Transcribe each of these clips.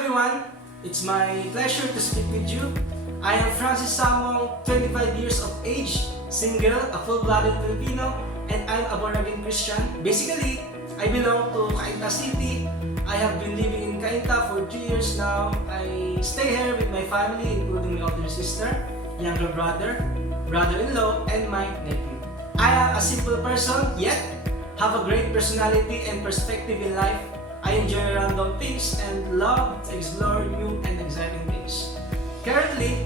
everyone, it's my pleasure to speak with you. I am Francis Samong, 25 years of age, single, a full-blooded Filipino, and I'm a born-again Christian. Basically, I belong to Cainta City. I have been living in Cainta for 2 years now. I stay here with my family, including my older sister, younger brother, brother-in-law, and my nephew. I am a simple person, yet have a great personality and perspective in life. I enjoy random things and love to explore new and exciting things. Currently,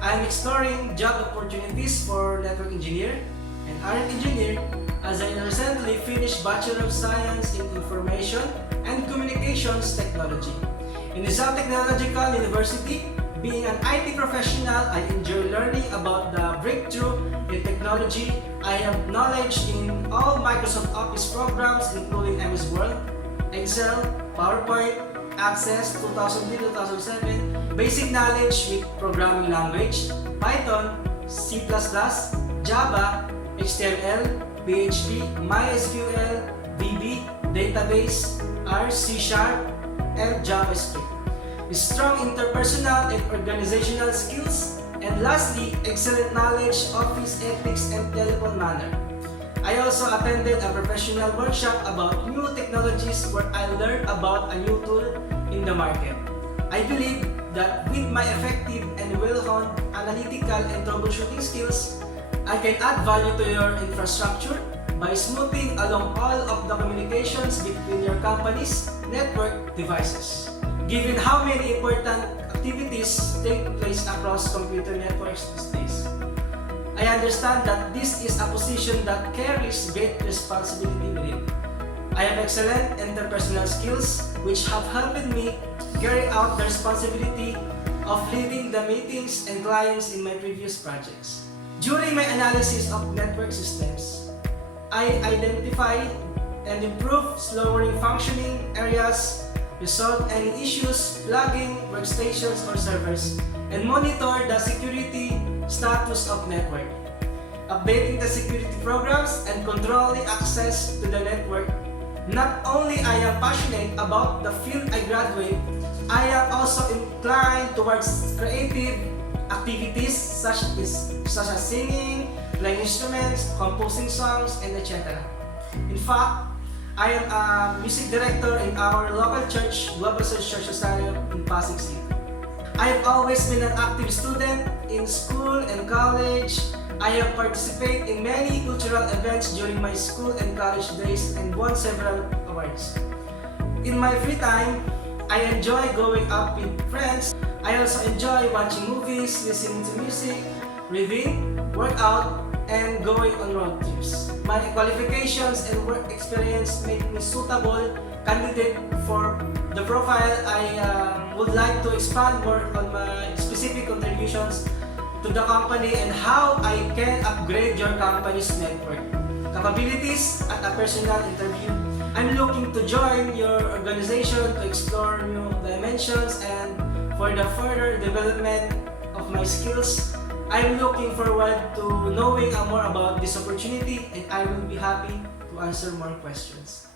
I am exploring job opportunities for network engineer and RF engineer as I recently finished Bachelor of Science in Information and Communications Technology. In Rizal Technological University, being an IT professional, I enjoy learning about the breakthrough in technology. I have knowledge in all Microsoft Office programs including MS Word, Excel, PowerPoint, Access 2003-2007, basic knowledge with programming language, Python, C++, Java, HTML, PHP, MySQL, VB, database, R, C#, and JavaScript. Strong interpersonal and organizational skills, and lastly, excellent knowledge, office ethics, and telephone manner. I also attended a professional workshop about new technologies where I learned about a new tool in the market. I believe that with my effective and well-honed analytical and troubleshooting skills, I can add value to your infrastructure by smoothing along all of the communications between your company's network devices. Given how many important activities take place across computer networks these days, I understand that this is a position that carries great responsibility with it. I have excellent interpersonal skills which have helped me carry out the responsibility of leading the meetings and clients in my previous projects. During my analysis of network systems, I identified and improved slowing functioning areas, resolve any issues, plugging workstations or servers, and monitor the security status of network, updating the security programs and controlling access to the network. Not only I am passionate about the field I graduate, I am also inclined towards creative activities such as singing, playing instruments, composing songs, and etc. In fact, I am a music director in our local church, Global Church Rosario in Pasig City. I have always been an active student in school and college. I have participated in many cultural events during my school and college days and won several awards. In my free time, I enjoy going out with friends. I also enjoy watching movies, listening to music, reading, workout, and going on road trips. My qualifications and work experience make me suitable candidate for the profile. I would like to expand more on my specific contributions to the company and how I can upgrade your company's network capabilities at a personal interview. I'm looking to join your organization to explore new dimensions and for the further development of my skills. I'm looking forward to knowing more about this opportunity and I will be happy to answer more questions.